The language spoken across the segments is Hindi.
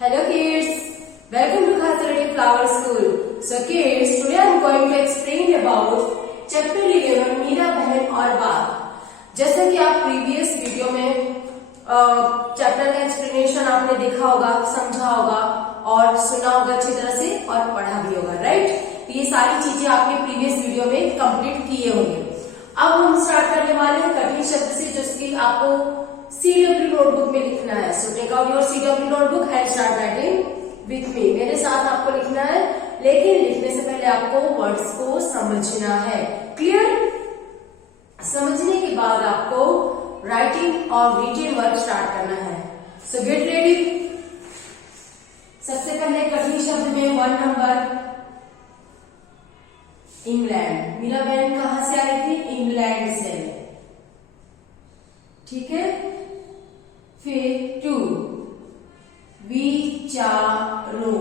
Hello kids, welcome to Khatari Flower School. So kids, today I am going to explain about chapter 11 Meera बहन और बाघ। जैसा कि आप प्रीवियस वीडियो में चैप्टर का एक्सप्लेनेशन आपने देखा होगा, समझा होगा और सुना होगा अच्छी तरह से और पढ़ा भी होगा, राइट? तो ये सारी चीजें आपने प्रीवियस वीडियो में कंप्लीट किए होंगे। अब हम स्टार्ट करने वाले हैं कठिन शब्द से, जिसकी आपको CW नोटबुक में लिखना है। So take out your CW notebook and start writing with me. मेरे साथ आपको लिखना है, लेकिन लिखने से पहले आपको वर्ड्स को समझना है। क्लियर? समझने के बाद आपको राइटिंग और रिटन वर्क स्टार्ट करना है। सो गेट रेडी। सबसे पहले कठिन शब्द में 1 नंबर इंग्लैंड। मीरा बहन कहां से आई थी? इंग्लैंड से, ठीक है। फिर 2 विचारो,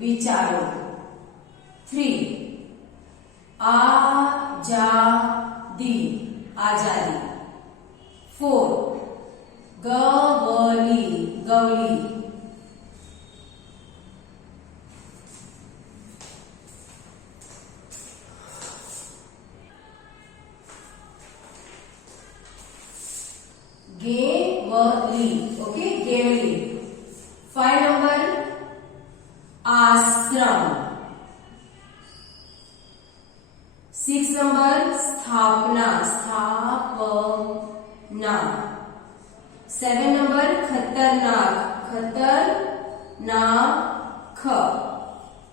विचारो। 3 आजादी, आजादी। 4 गवली, गवली। 5 नंबर आश्रम। 6 नंबर स्थापना, स्थापना। 7 नंबर खतरनाक, खतरनाक,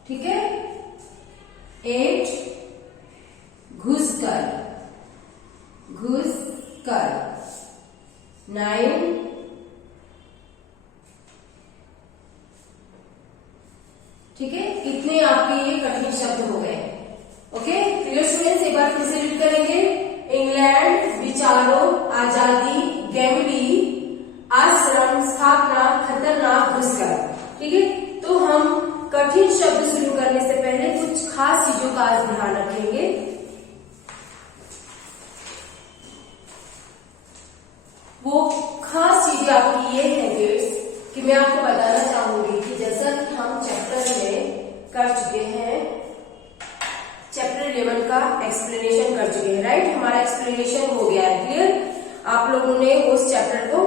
ठीक है। 8 घुसकर, घुसकर। 9 ठीक है। इतने आपके ये कठिन शब्द हो गए। Okay clear students? एक बार फिर से रीड करेंगे। इंग्लैंड, विचारो, आजादी, गैंगली, आश्रम, स्थापना, खतरनाक, घुसकर। ठीक है। तो हम कठिन शब्द शुरू करने से पहले कुछ खास चीजों का आज ध्यान रखेंगे। वो खास चीजें आपकी ये है किड्स कि मैं आपको बताना चाहूंगी कि जैसा कि हम चैप्टर में कर चुके हैं, चैप्टर 11 का एक्सप्लेनेशन कर चुके हैं, राइट? हमारा एक्सप्लेनेशन हो गया है। क्लियर? आप लोगों ने उस चैप्टर को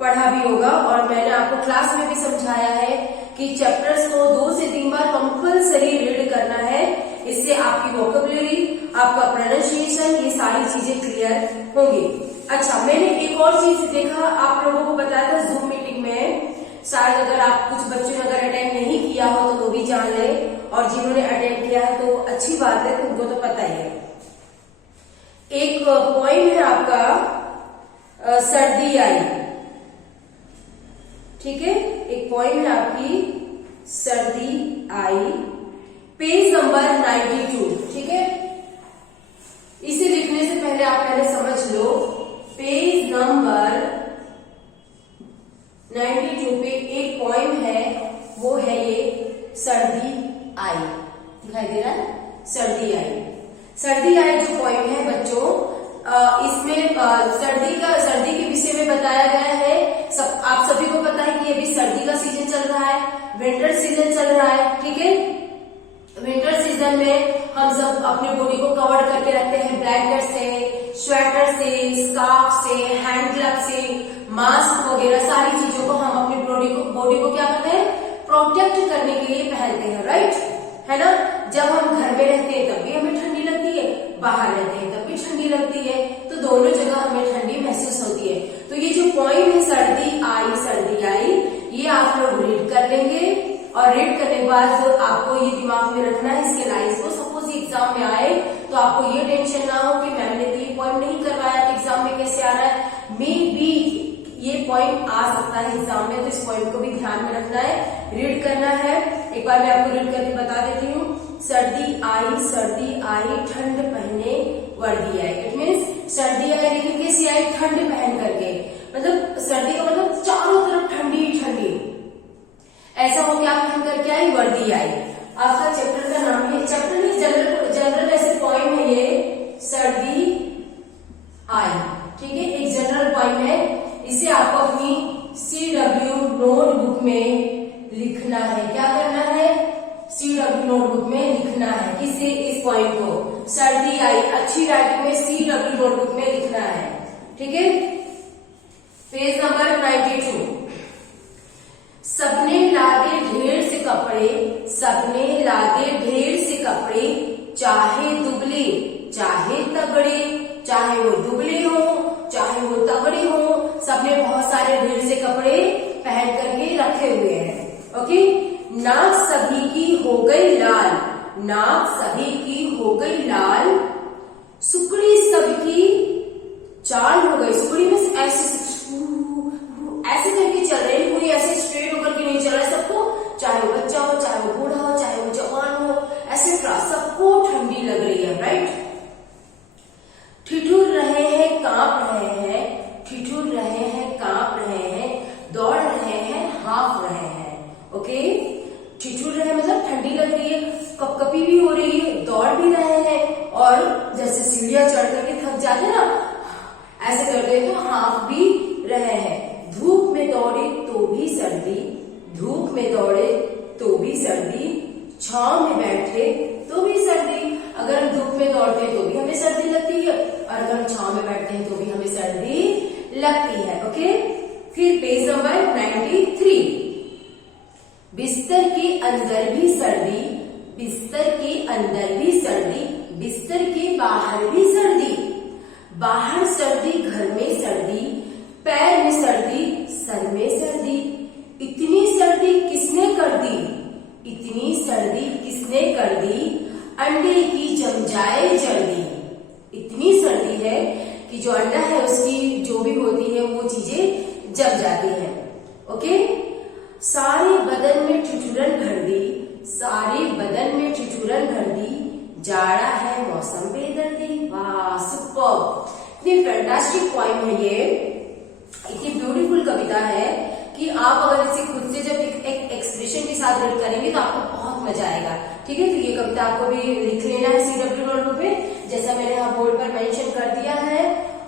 पढ़ा भी होगा और मैंने आपको क्लास में भी समझाया है कि चैप्टर्स को 2 से 3 बार कंपल्सरी रीड करना है। इससे आपकी वोकैबुलरी, आपका प्रोनाउंसिएशन, ये सारी चीजें क्लियर होंगी। अच्छा, मैंने एक और चीज देखा, आप लोगों को बताया था जूम मीटिंग में, शायद अगर आप कुछ बच्चों ने अगर अटेंड नहीं किया हो तो वो भी जान ले, और जिन्होंने अटेंड किया है तो अच्छी बात है, उनको तो पता ही है। एक पॉइंट है आपका सर्दी आई, ठीक है। एक पॉइंट है आपकी सर्दी आई, पेज नंबर 92, ठीक है। इसे लिखने से पहले आप पहले समझ लो, पेज नंबर 92 पे एक पॉइंट है, वो है ये सर्दी आई। दिखाई दे रहा है? सर्दी आई। सर्दी आई जो पॉइंट है बच्चों, इसमें सर्दी के विषय में बताया गया है। आप सभी को पता है कि अभी सर्दी का सीजन चल रहा है, विंटर सीजन चल रहा है, ठीक है। विंटर सीजन में हम सब अपनी बॉडी को कवर करके रखते हैं, ब्लैंकेट से, स्वेटर से, स्कार्फ से, हैंड ग्लव से, मास्क वगैरह सारी चीजों को हम अपनी बॉडी को क्या करते हैं? प्रोटेक्ट करने के लिए पहनते हैं, राइट? है ना? जब हम घर में रहते हैं तब भी हमें ठंडी लगती है, बाहर रहते हैं तब भी ठंडी लगती है, तो दोनों जगह हमें ठंडी महसूस होती है। तो ये जो पॉइंट है सर्दी आई, ये आप लोग रीड कर लेंगे, और रीड करने के बाद आपको ये दिमाग में रखना है इसके लाइन्स को। सपोज एग्जाम में आए तो आपको ये टेंशन ना हो कि मैम ने तो ये पॉइंट नहीं करवाया तो एग्जाम में कैसे आ रहा है। मे बी ये पॉइंट आ सकता है एग्जाम में, तो इस पॉइंट को भी ध्यान में रखना है, रीड करना है। एक बार मैं आपको रीड करके बता देती हूँ। सर्दी आई, ठंड पहने वर्दी आई। इट मीन्स सर्दी आई, लेकिन कैसे आई? ठंड पहन करके। मतलब सर्दी का मतलब चारों तरफ ठंडी ठंडी, ऐसा हो क्या पहन करके आई? वर्दी आई। आपका चैप्टर का नाम है, चैप्टर नहीं जनरल ऐसे पॉइंट है ये, सर्दी आई, ठीक है। एक जनरल पॉइंट है, इसे आपको अपनी CW नोटबुक में लिखना है। क्या करना है? CW नोटबुक में लिखना है। किसे? इस पॉइंट को। सर्दी आई, अच्छी राइटिंग में CW नोटबुक में लिखना है। ठीक है, पेज नंबर 92। सबने लादे ढेर से कपड़े, सबने लादे ढेर से कपड़े, चाहे दुबले चाहे तगड़े, चाहे वो दुबले हो चाहे वो तगड़े हो, सबने बहुत सारे ढेर से कपड़े पहन करके रखे हुए हैं। ओके, नाक सभी की हो गई लाल, नाक सभी की हो गई लाल, सुकड़ी सबकी चाल हो गई। सुकड़ी में ऐसे करके चल रहे हैं, कोई ऐसे स्ट्रेट होकर के नहीं चल रहा है सबको, चाहे वो बच्चा हो चाहे वो बूढ़ा हो चाहे वो जवान हो, ऐसे सबको ठंडी लग रही है। राइट, ठिठुर रहे हैं कांप रहे हैं, ठिठुर रहे हैं कांप रहे हैं, दौड़ रहे हैं हाँफ रहे हैं। ओके, ठिठुर रहे मतलब ठंडी लग रही है, कपकपी भी हो रही है, दौड़ भी रहे हैं, और जैसे सीढ़ियां चढ़ करके थक जाते ना, ऐसे करते तो हाँफ भी रहे हैं। धूप में दौड़े तो भी सर्दी, धूप में दौड़े तो भी सर्दी, छांव में बैठे तो भी सर्दी। अगर हम धूप में दौड़ते हैं तो भी हमें सर्दी लगती है, और अगर हम छांव में बैठते हैं तो भी हमें सर्दी लगती है। ओके, फिर पेज नंबर 93। बिस्तर के अंदर भी सर्दी, बिस्तर के अंदर भी सर्दी, बिस्तर के बाहर भी सर्दी, बाहर सर्दी घर में सर्दी, पैर में सर्दी सर में सर्दी, इतनी सर्दी किसने कर दी, इतनी सर्दी किसने कर दी, अंडे की जम जाए जल्दी। इतनी सर्दी है कि जो अंडा है उसकी जो भी होती है वो चीजें जम जाती हैं। ओके, सारे बदन में ठिठुरन भर दी, सारे बदन में ठिठुरन भर दी, जाड़ा है मौसम बेदर्दी। वाह, सुपर, इतनी फैंटास्टिक पॉइंट है ये, इतनी ब्यूटीफुल कविता है कि आप अगर इसे खुद से जब एक एक्सप्रेशन के साथ रीड करेंगे तो आपको बहुत मजा आएगा। ठीक है, तो ये कविता आपको भी लिख लेना है CW नोटबुक में, जैसा मैंने यहाँ बोर्ड पर मेंशन कर दिया है।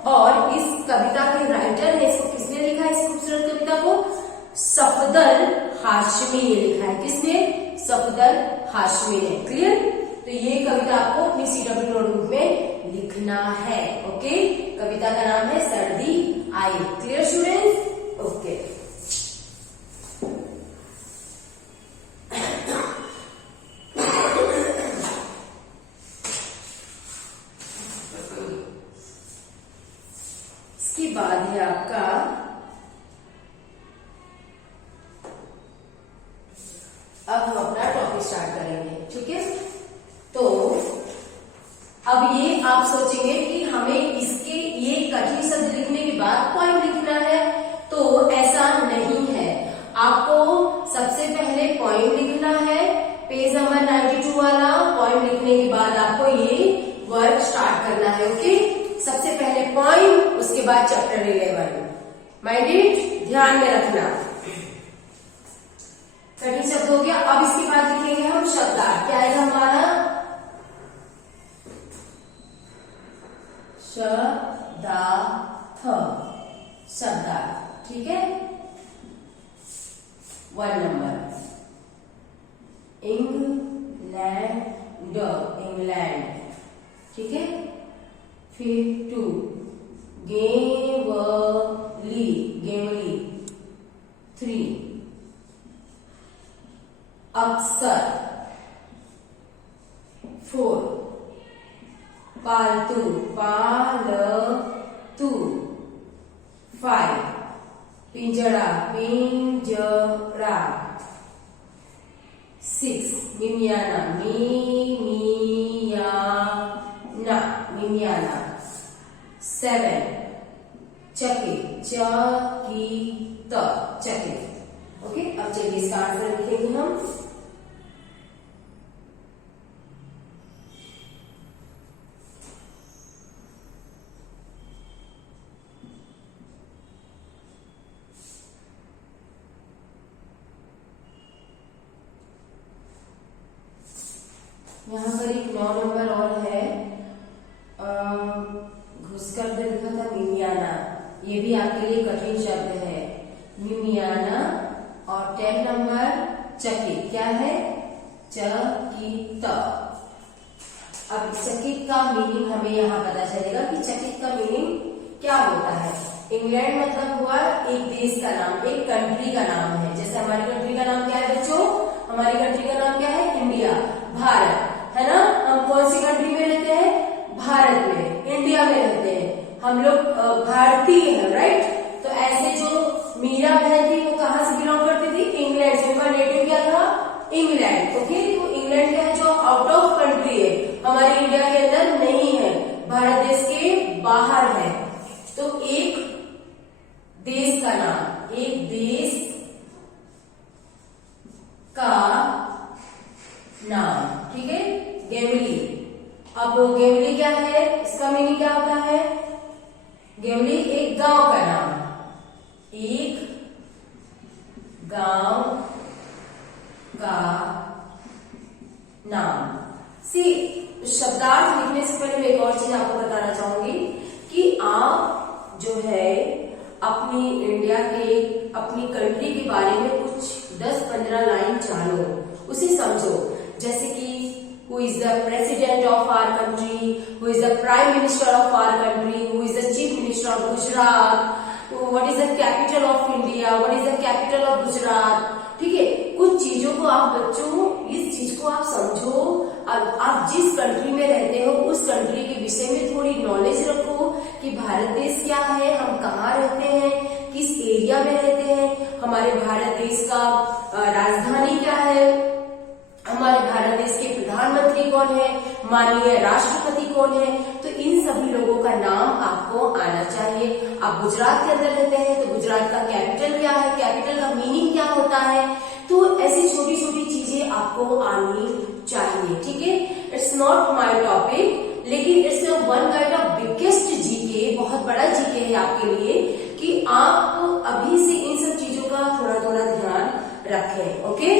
और इस कविता के राइटर है, इसको किसने लिखा है, इस खूबसूरत कविता को? सफदर हाशमी ने लिखा है। किसने? सफदर हाशमी ने। क्लियर? तो ये कविता आपको अपनी CW नोटबुक में लिखना है। ओके, कविता का नाम है सर्दी आई। Clear students? ओके, इसके बाद है आपका अब हम अपना टॉपिक स्टार्ट करेंगे। ठीक है, तो अब ये आप सोचेंगे कि हमें इसके ये कठिन शब्द लिखने के बाद पॉइंट लिखना है, तो ऐसा नहीं है। आपको सबसे पहले पॉइंट लिखना है, पेज नंबर 92 वाला पॉइंट लिखने के बाद आपको ये वर्क स्टार्ट करना है। ओके, सबसे पहले पॉइंट, उसके बाद चैप्टर 11। माइंडेड, ध्यान में रखना। कठिन शब्द हो गया। अब इसके बाद लिखेंगे हम शब्दार्थ। क्या आएगा हमारा? शब्दार्थ, शब्दार्थ। ठीक है, 1 नंबर इंग्लैंड, इंग्लैंड। ठीक है, फिर 2 गेवली, गेवली। 3 अक्सर। 4 पालतू, पालतू। 5 पिंजड़ा, पिंजड़ा। 6 मिमियाना, मिमियाना, मिमियाना। 7 चकित, चकित, चकित। ओके, अब चलिए इसका आंसर लिखेंगे हम। यहाँ पर एक 9 नंबर और है, घुसकर लिखा था मिमियाना, ये भी आपके लिए कठिन शब्द है। मिमियाना और 10 सेकेंड नंबर चकित, क्या है? चकित। अब चकित का मीनिंग हमें यहाँ पता चलेगा कि चकित का मीनिंग क्या होता है। इंग्लैंड मतलब हुआ एक देश का नाम, एक कंट्री का नाम है। जैसे हमारी कंट्री का नाम क्या है बच्चों? हमारी कंट्री का नाम क्या है? इंडिया, भारत, है ना। हम कौन सी कंट्री में रहते हैं? भारत में, इंडिया में रहते हैं। हम लोग भारतीय हैं, राइट। तो ऐसे जो मीरा बहन थी वो कहाँ से बिलोंग करती थी? इंग्लैंड से। उनका नेटिव क्या था? इंग्लैंड। ओके, तो इंग्लैंड क्या है? जो आउट ऑफ कंट्री है, हमारी इंडिया के अंदर नहीं है, भारत देश के बाहर है। तो एक देश का नाम, एक देश का नाम, ठीक है। गेमली। अब गेमली क्या है? इसका मीनिंग क्या होता है? गेमली एक गांव का नाम, एक गांव का नाम। सी, शब्दार्थ लिखने से पहले मैं एक और चीज आपको बताना चाहूंगी कि आप जो है अपनी इंडिया के, अपनी कंट्री के बारे में कुछ 10-15 लाइन जानो, उसे समझो। जैसे कि who is the president of our country, who is the prime minister of our country, who is the chief minister of Gujarat, what is the capital of India, what is the capital of Gujarat। ठीक है, कुछ चीजों को आप बच्चों, इस चीज को आप समझो। आप जिस कंट्री में रहते हो उस कंट्री के विषय में थोड़ी नॉलेज रखो कि भारत देश क्या है, हम कहाँ रहते हैं, किस एरिया में रहते हैं, हमारे भारत देश का राजधानी क्या है, हमारे भारत देश के प्रधानमंत्री कौन है, माननीय राष्ट्रपति कौन है। तो इन सभी लोगों का नाम आपको आना चाहिए। आप गुजरात के अंदर रहते हैं तो गुजरात का कैपिटल क्या है, कैपिटल का मीनिंग क्या होता है। तो ऐसी छोटी छोटी चीजें आपको आनी चाहिए, ठीक है। इट्स नॉट माई टॉपिक, लेकिन it's one kind of biggest GK, बहुत बड़ा जीके है आपके लिए कि आप अभी से इन सब चीजों का थोड़ा थोड़ा ध्यान रखें। ओके,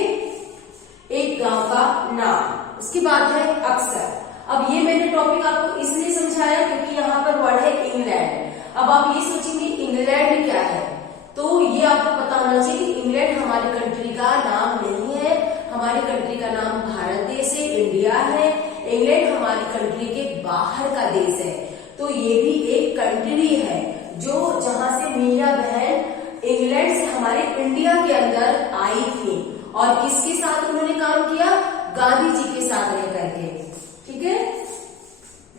एक गांव का नाम। उसके बाद है अक्सर। अब ये मैंने टॉपिक आपको इसलिए समझाया क्योंकि यहाँ पर वर्ड है इंग्लैंड। अब आप ये सोचेंगे इंग्लैंड क्या है, तो ये आपको पता होना चाहिए कि इंग्लैंड हमारी कंट्री का नाम नहीं है। हमारी कंट्री का नाम भारत देश है, इंडिया है। इंग्लैंड हमारी कंट्री के बाहर का देश है। तो ये भी एक कंट्री है जो, जहां से मीरा बहन इंग्लैंड से हमारे इंडिया के अंदर आई थी। और किसके साथ उन्होंने काम किया? गांधी जी के साथ रह करके, ठीक है।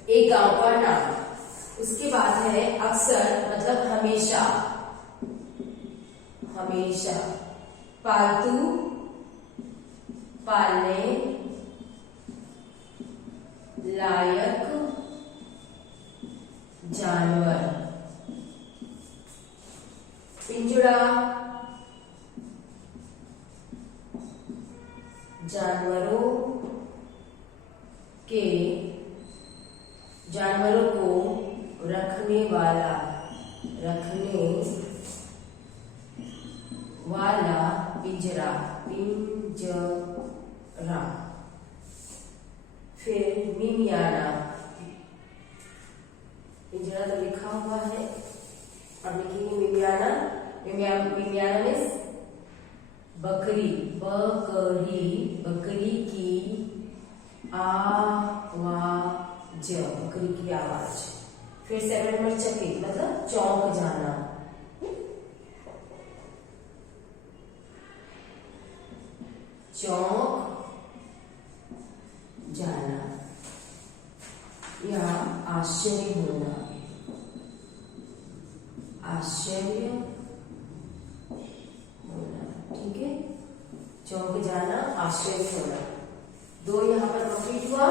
एक गांव का नाम। उसके बाद है अक्सर, मतलब हमेशा, हमेशा। पालतू, पालने लायक जानवर। पिंजड़ा, जानवरों को रखने वाला, पिंजरा, पिंजरा। फिर मिमियाना, पिंजरा तो लिखा हुआ है, अब लिखेंगे मिमियाना। मिमियाना मीन्स बकरी, बकरी की आवाज, बकरी की आवाज। फिर 7 नंबर चकित, मतलब चौंक जाना। चौंक जाना या आश्चर्य होना, आश्चर्य होना, ठीक है। चौंक जाना, आश्चर्य होना। 2 यहाँ पर कंप्लीट हुआ।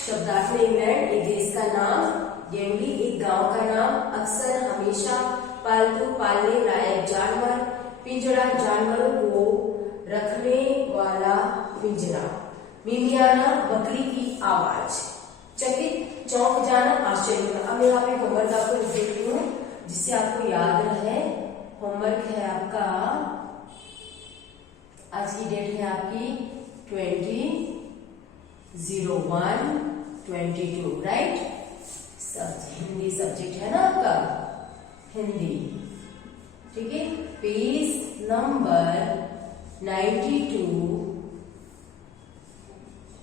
शब्दार्थ में इंग्लैंड एक देश का नाम, गेमली एक गांव का नाम, अक्सर हमेशा, पालतू पालने लायक जानवर, पिंजरा जानवरों को रखने वाला पिंजरा, मिमियाना बकरी की आवाज, चकित चौंक जाना, आश्चर्य होना। अब यहाँ पे होमवर्क आपको लिख देती हूँ जिससे आपको याद रहे। होमवर्क है आपका, आज की डेट है आपकी 20/01/22, राइट। हिंदी सब्जेक्ट है ना आपका, हिंदी, ठीक है। पेज नंबर 92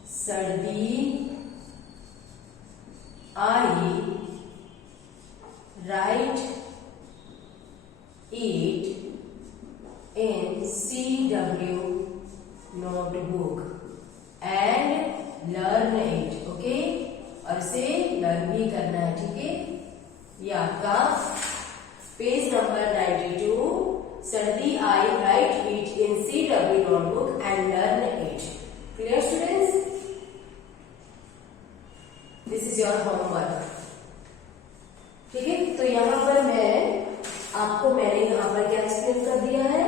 सर्दी I write it in CW notebook and learn it. Okay, और इसे लर्न भी करना है, ठीक है। ये आपका पेज नंबर 92, सर्दी I write it in CW notebook and learn it. Clear students, this is your homework. ठीक है, तो यहाँ पर मैंने यहाँ पर क्या एक्सप्लेन कर दिया है।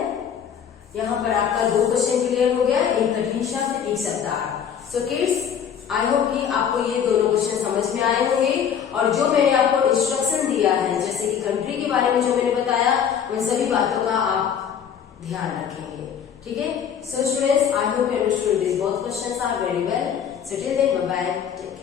यहाँ पर आपका 2 क्वेश्चन क्लियर हो गया, एक कठिन शब्द, एक शब्दार्थ। सो किड्स, आई होप कि आपको ये दोनों क्वेश्चन समझ में आए होंगे, और जो मैंने आपको इंस्ट्रक्शन दिया है, जैसे कि कंट्री के बारे में जो मैंने बताया, उन सभी बातों का आप ध्यान रखेंगे। ठीक है, so students, I hope you understood this, both questions are very well. So till then, bye bye.